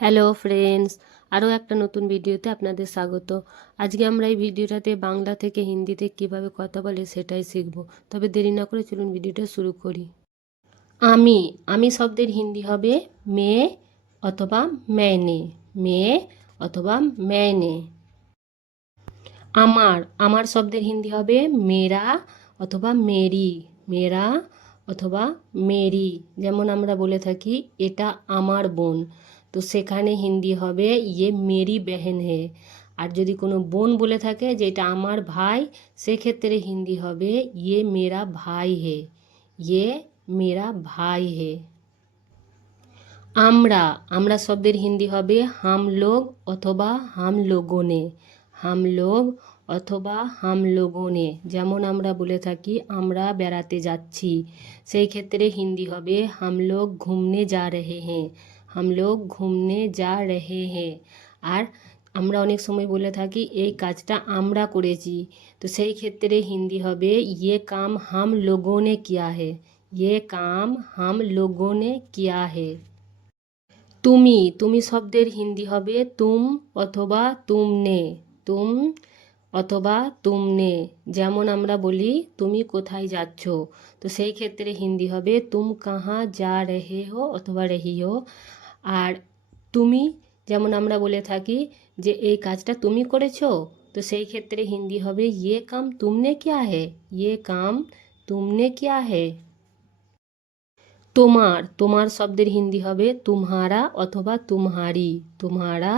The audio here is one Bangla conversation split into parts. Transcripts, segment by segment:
হ্যালো ফ্রেন্ডস, আরও একটা নতুন ভিডিওতে আপনাদের স্বাগত। আজকে আমরা এই ভিডিওটাতে বাংলা থেকে হিন্দিতে কিভাবে কথা বলে সেটাই শিখব। তবে দেরি না করে চলুন ভিডিওটা শুরু করি। আমি আমি শব্দের হিন্দি হবে মেয়ে অথবা मैंने, মেয়ে অথবা मैंने। আমার শব্দের হিন্দি হবে মেরা অথবা মেরি, মেরা অথবা মেরি। যেমন আমরা বলে থাকি এটা আমার বোন, তো সেখানে হিন্দি হবে ইয়ে মেরি বেহেন হে। আর যদি কোনো বোন বলে থাকে যে এটা আমার ভাই, সেক্ষেত্রে হিন্দি হবে ইয়ে মেরা ভাই হে, ইয়ে মেরা ভাই হে। আমরা শব্দের হিন্দি হবে হাম লোগ অথবা হাম লোগোনে, হাম লোগ অথবা হাম লোগোনে। যেমন আমরা বলে থাকি আমরা বেড়াতে যাচ্ছি, সেই ক্ষেত্রে হিন্দি হবে হাম লোগ ঘুমনে যা রহে হ্যাঁ, হাম লোগ ঘুমনে যা রহে হ্যাঁ। আর আমরা অনেক সময় বলে থাকি এই কাজটা আমরা করেছি, তো সেই ক্ষেত্রে হিন্দি হবে ইয়ে কাম হাম লোগোনে কিয়া হে, ইয়ে কাম হাম লোগোনে কিয়া হে। তুমি শব্দের হিন্দি হবে তুম অথবা তুমনে, তুম অথবা তুমনে। যেমন আমরা বলি তুমি কোথায় যাচ্ছ, তো সেই ক্ষেত্রে হিন্দি হবে তুম কাহা যা রহে হো অথবা রহি হো। আর তুমি, যেমন আমরা বলে থাকি যে এই কাজটা তুমি করেছো, তো সেই ক্ষেত্রে হিন্দি হবে ইয়ে কাম তুমনে কিয়া হে, ইয়ে কাম তুমনে কিয়া হে। তোমার শব্দের হিন্দি হবে তুমহারা অথবা তুমহারি, তুমহারা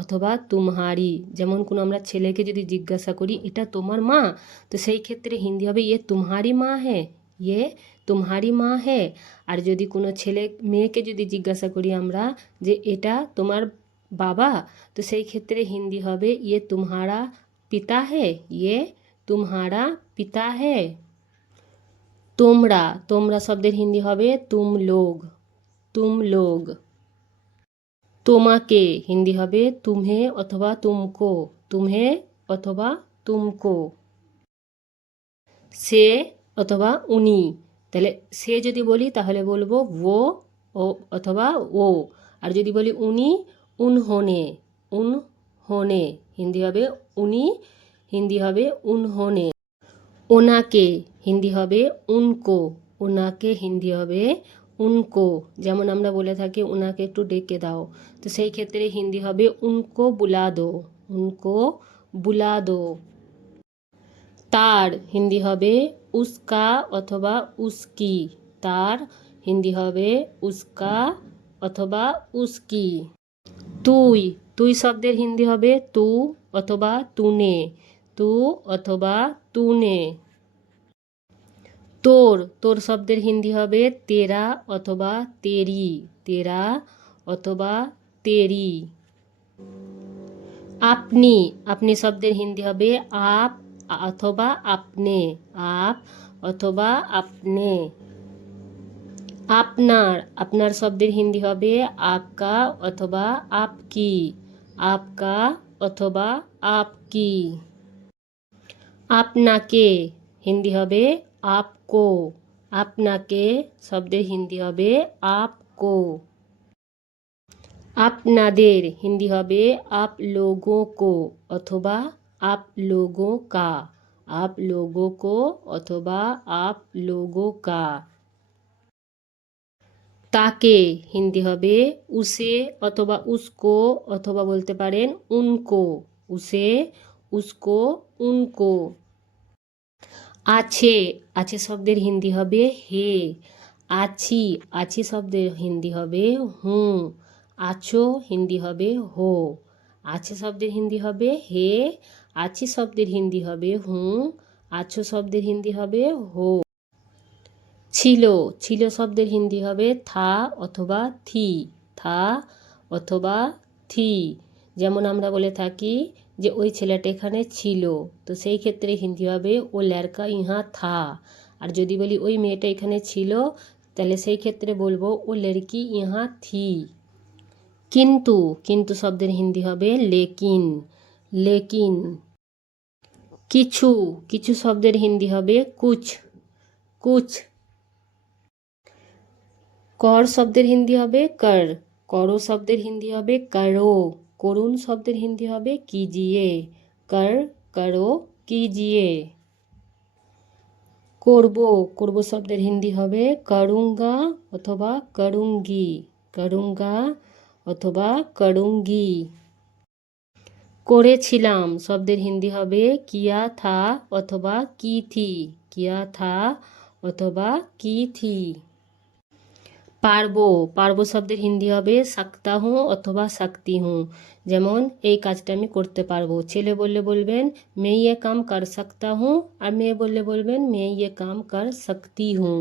অথবা তুমহারি। যেমন কোনো আমরা ছেলেকে যদি জিজ্ঞাসা করি এটা তোমার মা, তো সেই ক্ষেত্রে হিন্দি হবে ইয়ে তুমহারি মা হ্যাঁ, ইয়ে তুমহারি মা হ্যাঁ। আর যদি কোনো ছেলে মেয়েকে যদি জিজ্ঞাসা করি আমরা যে এটা তোমার বাবা, তো সেই ক্ষেত্রে হিন্দি হবে ইয়ে তুমহারা পিতা হ্যাঁ, ইয়ে তুমহারা পিতা হ্যাঁ। তোমরা শব্দের হিন্দি হবে তুম লোগ, তুম লোগ। তোমাকে হিন্দি হবে তুমহে অথবা তুমকো, তুমহে অথবা তুমকো। সে অথবা উনি, তাহলে সে যদি বলি তাহলে বলবো ও অথবা ও। আর যদি বলি উনি, উনহোনে, উনহোনে। হিন্দি হবে উনি, হিন্দি হবে উনহোনে। ওনাকে হিন্দি হবে উনকো, ওনাকে হিন্দি হবে উনকো। যেমন আমরা বলে থাকি ওনাকে একটু ডেকে দাও, তো সেই ক্ষেত্রে হিন্দি হবে উনকো বুলা দো, উনকো বুলা দো। তার হিন্দি হবে উস্কা অথবা উস্কি, তার হিন্দি হবে উস্কা অথবা উস্কি। তুই শব্দের হিন্দি হবে তু অথবা তুনে, তু অথবা তুনে। তোর শব্দের হিন্দি হবে তেরা অথবা তেরি, তেরা অথবা তেরি। আপনি শব্দের হিন্দি হবে আপ অথবা আপনে, আপ অথবা আপনে। আপনার শব্দের হিন্দি হবে আপকা অথবা আপকি, আপকা অথবা আপকি। আপনাকে হিন্দি হবে আপকো, আপনাকে শব্দের হিন্দি হবে আপকো। আপনাদের হিন্দি হবে आप लोगों को অথবা आप लोगों का, आप लोगों को অথবা आप लोगों का। তাকে হিন্দি হবে উসে অথবা উসকো অথবা বলতে পারেন উনকো, উসে উসকো উনকো। আছে শব্দের হিন্দি হবে হে, আছি শব্দের হিন্দি হবে হুঁ, আছো হিন্দি হবে হো। আছে শব্দের হিন্দি হবে হে, আছি শব্দের হিন্দি হবে হুঁ, আছো শব্দের হিন্দি হবে হো। ছিল শব্দের হিন্দি হবে থা অথবা থি, থা অথবা থি। যেমন আমরা বলে থাকি যে ওই ছেলেটা এখানে ছিল, তো সেই ক্ষেত্রে হিন্দি হবে ও লড়কা ইহা থা। আর যদি বলি ওই মেয়েটা এখানে ছিল, তাহলে সেই ক্ষেত্রে বলবো ও লড়কি ইহা থি। কিন্তু শব্দের হিন্দি হবে লেকিন, লেকিন। কিছু শব্দের হিন্দি হবে কুছ, কুছ। কর শব্দের হিন্দি হবে কর, করো শব্দের হিন্দি হবে করো, করুন শব্দের হিন্দি হবে কিজিয়ে, কর করো কিজিয়ে। করব, করব শব্দের হিন্দি হবে করুঙ্গা অথবা করুঙ্গি, করুঙ্গা অথবা করুঙ্গি। করেছিলাম শব্দের হিন্দি হবে কিয়া থা অথবা কি থি, কিয়া থা অথবা কি থি। পারবো, পারবো শব্দের হিন্দি হবে সাকতা হুঁ অথবা সাকতি হুঁ। যেমন এই কাজটা আমি করতে পারবো, ছেলে বললে বলবেন मैं ये काम कर सकता हूँ, আর মেয়ে বললে বলবেন मैं ये काम कर सकती हूँ।